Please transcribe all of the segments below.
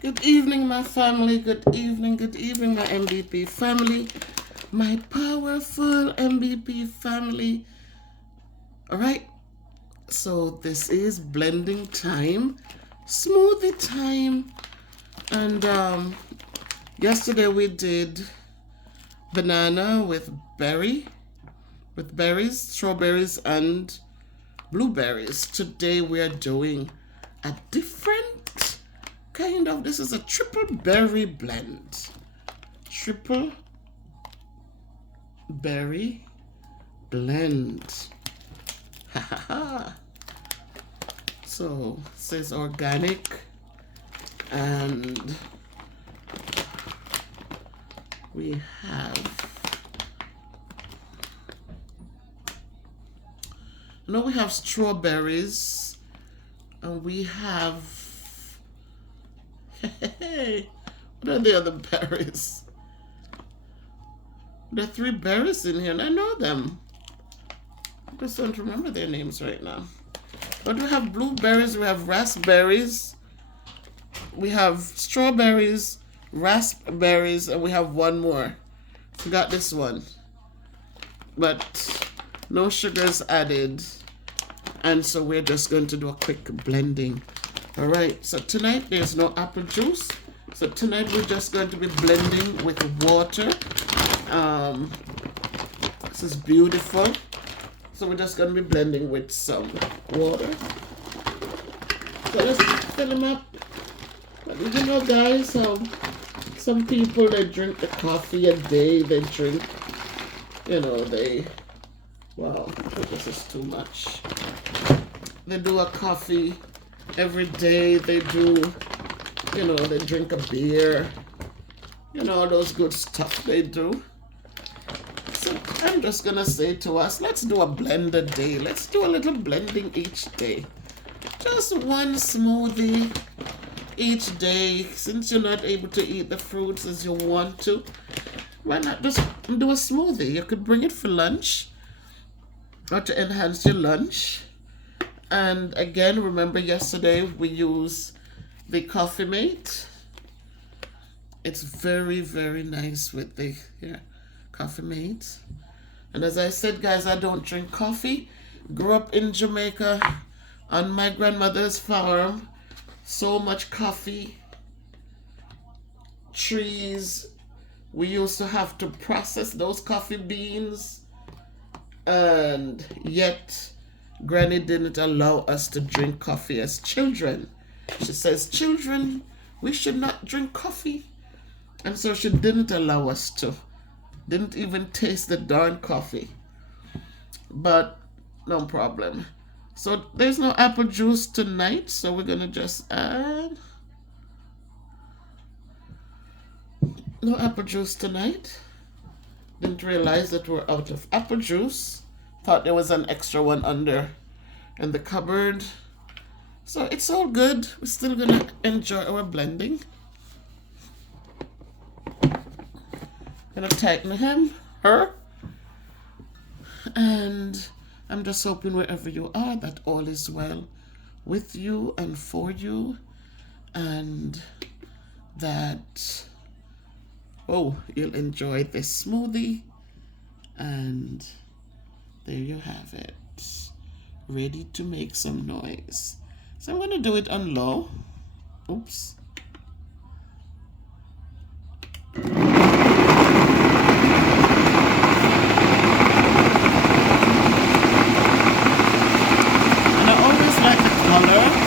Good evening, my family. Good evening, my MVP family. My powerful MVP family. All right, so this is blending time, smoothie time. And yesterday we did banana with berries, strawberries, and blueberries. Today we are doing a different this is a triple berry blend. Triple berry blend. Ha ha ha. So it says organic, and we have strawberries, and we have what are the other berries? There are 3 berries in here, and I know them. I just don't remember their names right now. But we have blueberries, we have raspberries, we have strawberries, raspberries, and we have one more. Forgot this one. But no sugars added. And so we're just going to do a quick blending. All right, so tonight there's no apple juice. So tonight we're just going to be blending with water. This is beautiful. So we're just going to be blending with some water. So let's fill them up. But you know, guys, some people, they drink the coffee a day. They drink, wow, this is too much. They do a coffee every day. They do, they drink a beer. Those good stuff they do. So I'm just gonna say to us, let's do a blend a day. Let's do a little blending each day. Just one smoothie each day. Since you're not able to eat the fruits as you want to, why not just do a smoothie? You could bring it for lunch or to enhance your lunch. And again, remember yesterday we used the Coffee Mate. It's very, very nice with the Coffee Mate. And as I said, guys, I don't drink coffee. Grew up in Jamaica on my grandmother's farm. So much coffee trees. We used to have to process those coffee beans. And yet, Granny didn't allow us to drink coffee as children. She says, children, we should not drink coffee. And so she didn't allow us to. Didn't even taste the darn coffee. But no problem. So there's no apple juice tonight. So we're going to just add. No apple juice tonight. Didn't realize that we're out of apple juice. Thought there was an extra one under in the cupboard. So it's all good. We're still gonna enjoy our blending. Gonna tighten her. And I'm just hoping wherever you are that all is well with you and for you. And that you'll enjoy this smoothie. And there you have it, ready to make some noise. So I'm going to do it on low. Oops. And I always like the color.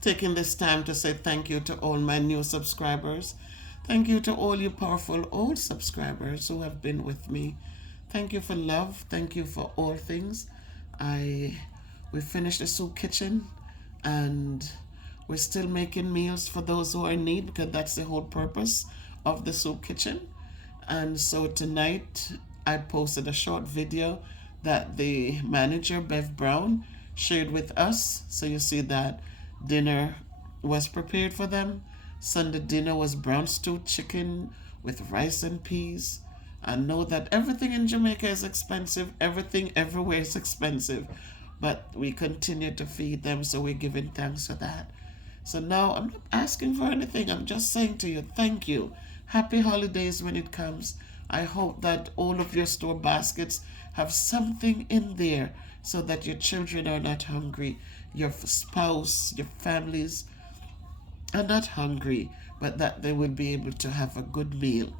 Taking this time to say thank you to all my new subscribers. Thank you to all you powerful old subscribers who have been with me. Thank you for love. Thank you for all things. We finished the soup kitchen, and we're still making meals for those who are in need, because that's the whole purpose of the soup kitchen. And so tonight I posted a short video that the manager, Bev Brown, shared with us. So you see that dinner was prepared for them. Sunday dinner was brown stewed chicken with rice and peas. I know that everything in Jamaica is expensive, everything everywhere is expensive, but we continue to feed them, so we're giving thanks for that. So now I'm not asking for anything, I'm just saying to you, thank you. Happy holidays when it comes. I hope that all of your store baskets have something in there so that your children are not hungry, your spouse, your families are not hungry, but that they will be able to have a good meal.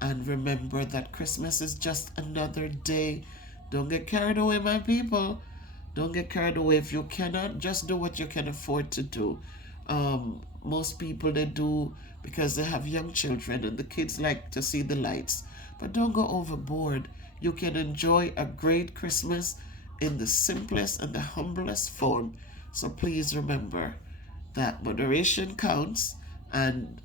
And remember that Christmas is just another day. Don't get carried away, my people. Don't get carried away. If you cannot, just do what you can afford to do. Most people, they do because they have young children and the kids like to see the lights. But don't go overboard. You can enjoy a great Christmas in the simplest and the humblest form. So please remember that moderation counts, and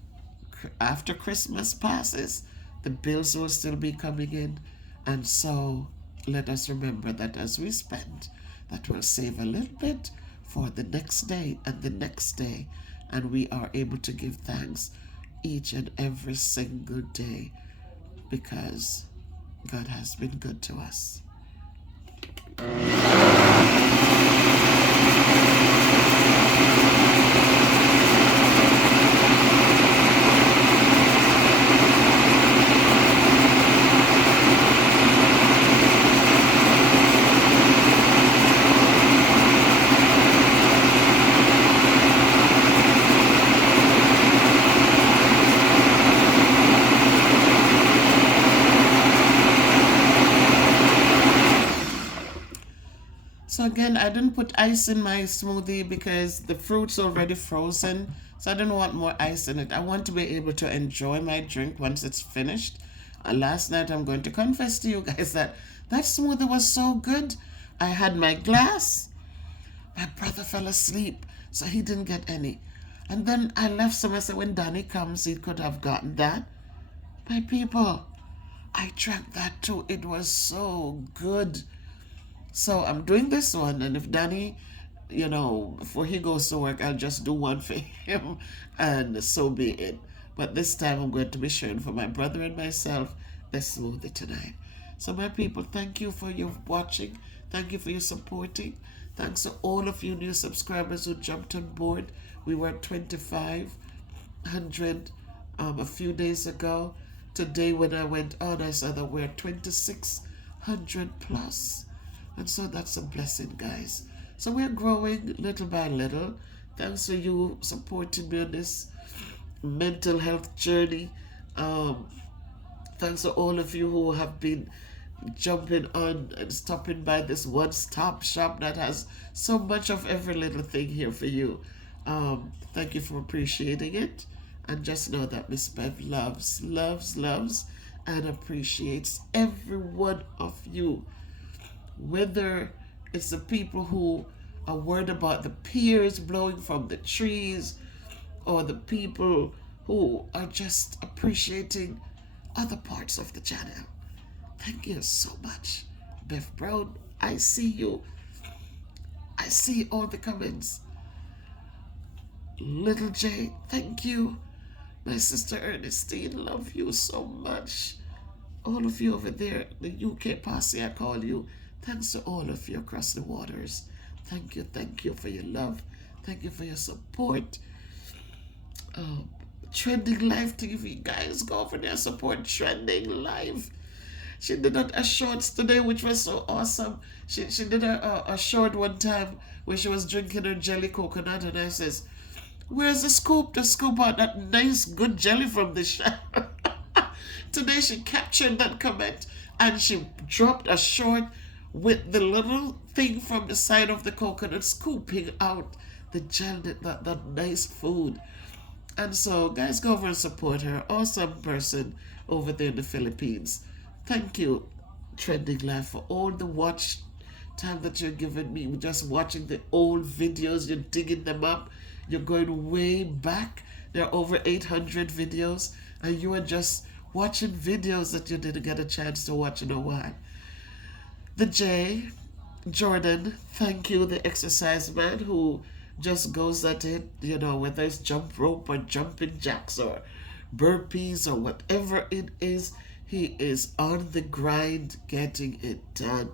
after Christmas passes, the bills will still be coming in. And so let us remember that as we spend, that will save a little bit for the next day and the next day. And we are able to give thanks each and every single day because God has been good to us. So again, I didn't put ice in my smoothie because the fruit's already frozen. So I didn't want more ice in it. I want to be able to enjoy my drink once it's finished. Last night, I'm going to confess to you guys that smoothie was so good. I had my glass. My brother fell asleep, so he didn't get any. And then I left some. I said, when Danny comes, he could have gotten that. My people, I drank that too. It was so good. So I'm doing this one, and if Danny, before he goes to work, I'll just do one for him, and so be it. But this time I'm going to be sharing for my brother and myself the smoothie tonight. So my people, thank you for your watching. Thank you for your supporting. Thanks to all of you new subscribers who jumped on board. We were at 2,500 a few days ago. Today when I went on, I saw that we're at 2,600 plus. And so that's a blessing, guys. So we're growing little by little. Thanks for you supporting me on this mental health journey. Thanks to all of you who have been jumping on and stopping by this one-stop shop that has so much of every little thing here for you. Thank you for appreciating it. And just know that Miss Bev loves, and appreciates every one of you. Whether it's the people who are worried about the pears blowing from the trees, or the people who are just appreciating other parts of the channel. Thank you so much. Bev Brown, I see you. I see all the comments. Little J, thank you. My sister Ernestine, love you so much. All of you over there, the UK posse, I call you. Thanks to all of you across the waters. Thank you for your love. Thank you for your support. Trending Live TV, guys, go over there, support Trending Live. She did a shorts today, which was so awesome. She did a short one time where she was drinking her jelly coconut, and I says, where's the scoop to scoop out that nice, good jelly from the shop? Today she captured that comment and she dropped a short with the little thing from the side of the coconut scooping out the jelly, that nice food. And so, guys, go over and support her. Awesome person over there in the Philippines. Thank you, Trending Live, for all the watch time that you're giving me just watching the old videos. You're digging them up. You're going way back. There are over 800 videos, and you are just watching videos that you didn't get a chance to watch in a while. The J, Jordan, thank you, the exercise man who just goes at it, whether it's jump rope or jumping jacks or burpees or whatever it is, he is on the grind getting it done.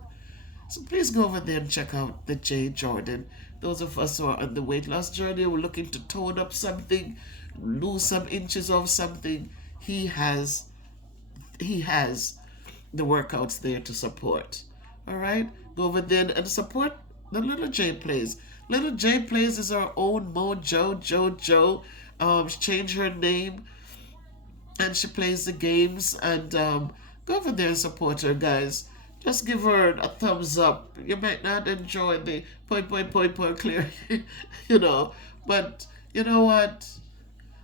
So please go over there and check out the J Jordan. Those of us who are on the weight loss journey, we're looking to tone up something, lose some inches of something. He has the workouts there to support. All right, go over there and support the Little J Plays. Little J Plays is our own Mojo Jojo. She changed her name and she plays the games. And go over there and support her, guys. Just give her a thumbs up. You might not enjoy the point clear, you know, but you know what?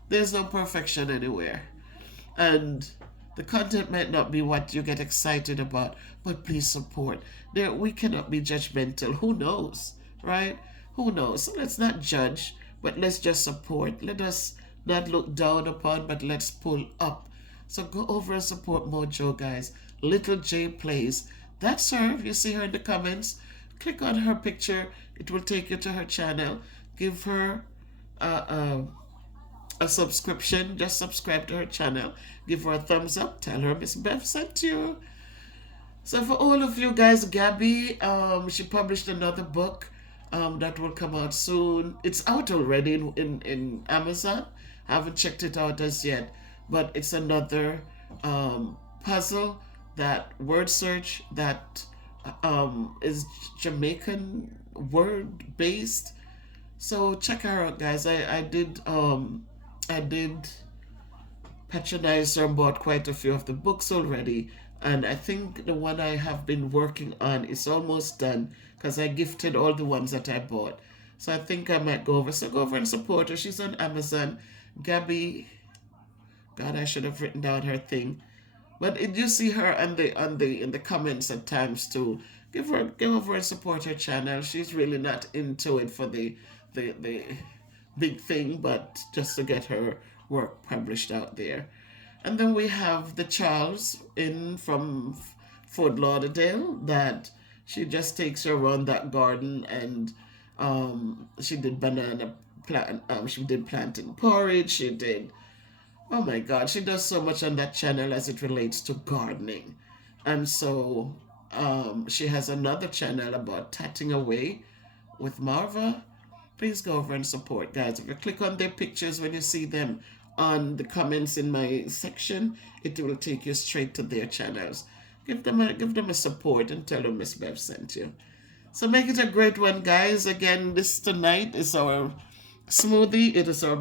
There's no perfection anywhere. And the content might not be what you get excited about, but please support. There, we cannot be judgmental. Who knows, right? Who knows? So let's not judge, but let's just support. Let us not look down upon, but let's pull up. So go over and support Mojo, guys. Little J Plays. That's her. If you see her in the comments, click on her picture. It will take you to her channel. Give her a subscription. Just subscribe to her channel. Give her a thumbs up. Tell her Miss Bev sent you. So for all of you guys, Gabby, she published another book that will come out soon. It's out already in Amazon. I haven't checked it out as yet, but it's another puzzle, that word search that is Jamaican word based. So check her out, guys. I did patronize her and bought quite a few of the books already. And I think the one I have been working on is almost done because I gifted all the ones that I bought. So I think I might go over. So go over and support her. She's on Amazon. Gabby, God, I should have written down her thing. But you see her in the comments at times too. Give over and support her channel. She's really not into it for the big thing, but just to get her work published out there. And then we have the Charles in from Fort Lauderdale that she just takes her around that garden, and she did banana plant. She did plantain porridge. She did. Oh my God, she does so much on that channel as it relates to gardening, and so she has another channel about tatting away with Marva. Please go over and support, guys. If you click on their pictures when you see them on the comments in my section, it will take you straight to their channels. Give them a support and tell them Miss Bev sent you. So make it a great one, guys. Again, this tonight is our smoothie. It is our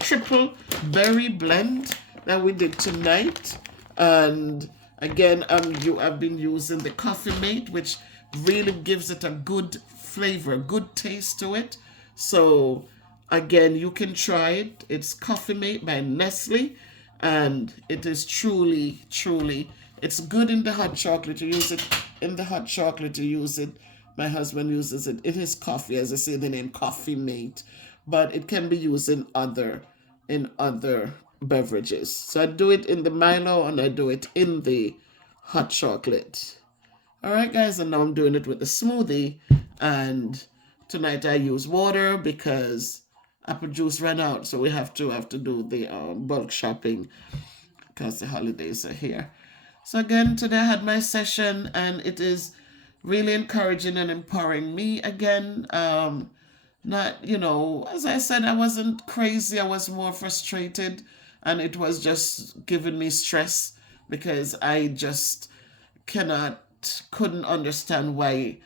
triple berry blend that we did tonight. And again, I've been using the Coffee Mate, which really gives it a good flavor, good taste to it. So again, you can try it. It's Coffee Mate by Nestle, and it is truly, truly, it's good in the hot chocolate. You use it in the hot chocolate. You use it. My husband uses it in his coffee, as I say the name Coffee Mate, but it can be used in other beverages. So I do it in the Milo and I do it in the hot chocolate. All right, guys, and now I'm doing it with the smoothie. And tonight I use water because apple juice ran out, so we have to do the bulk shopping because the holidays are here. So again, today I had my session, and it is really encouraging and empowering me again. Not, as I said, I wasn't crazy. I was more frustrated, and it was just giving me stress because I just couldn't understand why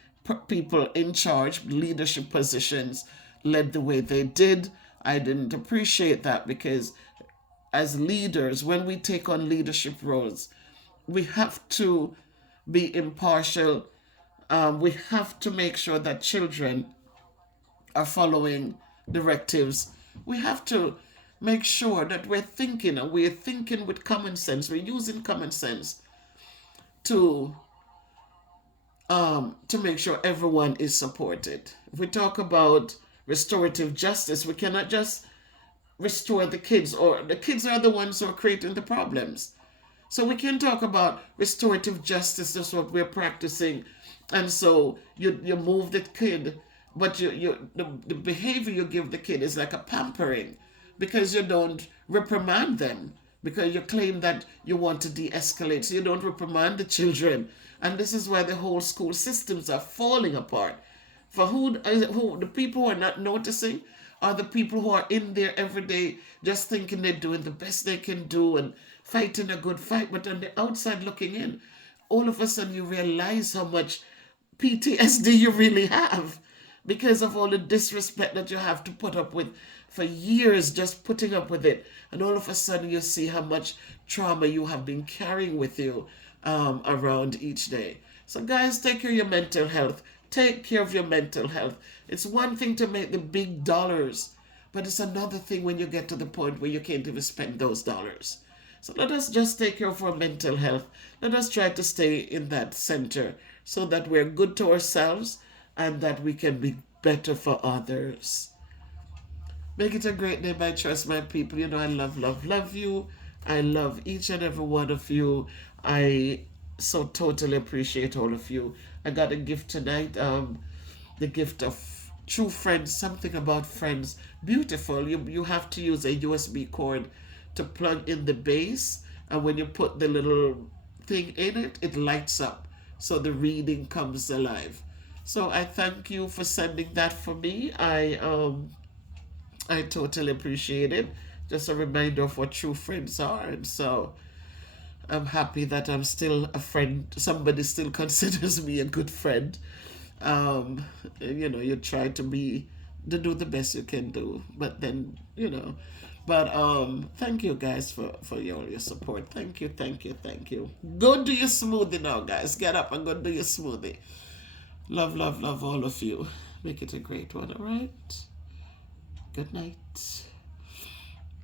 people in charge, leadership positions, led the way they did. I didn't appreciate that because as leaders, when we take on leadership roles, we have to be impartial. We have to make sure that children are following directives. We have to make sure that we're thinking, and we're thinking with common sense. We're using common sense to to make sure everyone is supported. If we talk about restorative justice, we cannot just restore the kids, or the kids are the ones who are creating the problems. So we can talk about restorative justice. That's what we're practicing. And so you move the kid, but the behavior you give the kid is like a pampering, because you don't reprimand them, because you claim that you want to de-escalate. So you don't reprimand the children. And this is why the whole school systems are falling apart. For who the people who are not noticing are the people who are in there every day just thinking they're doing the best they can do and fighting a good fight, but on the outside looking in, all of a sudden you realize how much PTSD you really have because of all the disrespect that you have to put up with for years, just putting up with it. And all of a sudden you see how much trauma you have been carrying with you around each day. So, guys, take care of your mental health. Take care of your mental health. It's one thing to make the big dollars, but it's another thing when you get to the point where you can't even spend those dollars. So let us just take care of our mental health. Let us try to stay in that center so that we're good to ourselves and that we can be better for others. Make it a great day, my trust, my people. You know, I love, love, love you. I love each and every one of you. I so totally appreciate all of you. I got a gift tonight. The gift of true friends, something about friends. Beautiful. You have to use a USB cord to plug in the base, and when you put the little thing in it, it lights up. So the reading comes alive. So I thank you for sending that for me. I totally appreciate it. Just a reminder of what true friends are. And so I'm happy that I'm still a friend. Somebody still considers me a good friend. Um, you try to do the best you can do. But then, But thank you guys for your support. Thank you, thank you, thank you. Go do your smoothie now, guys. Get up and go do your smoothie. Love, love, love all of you. Make it a great one, all right? Good night.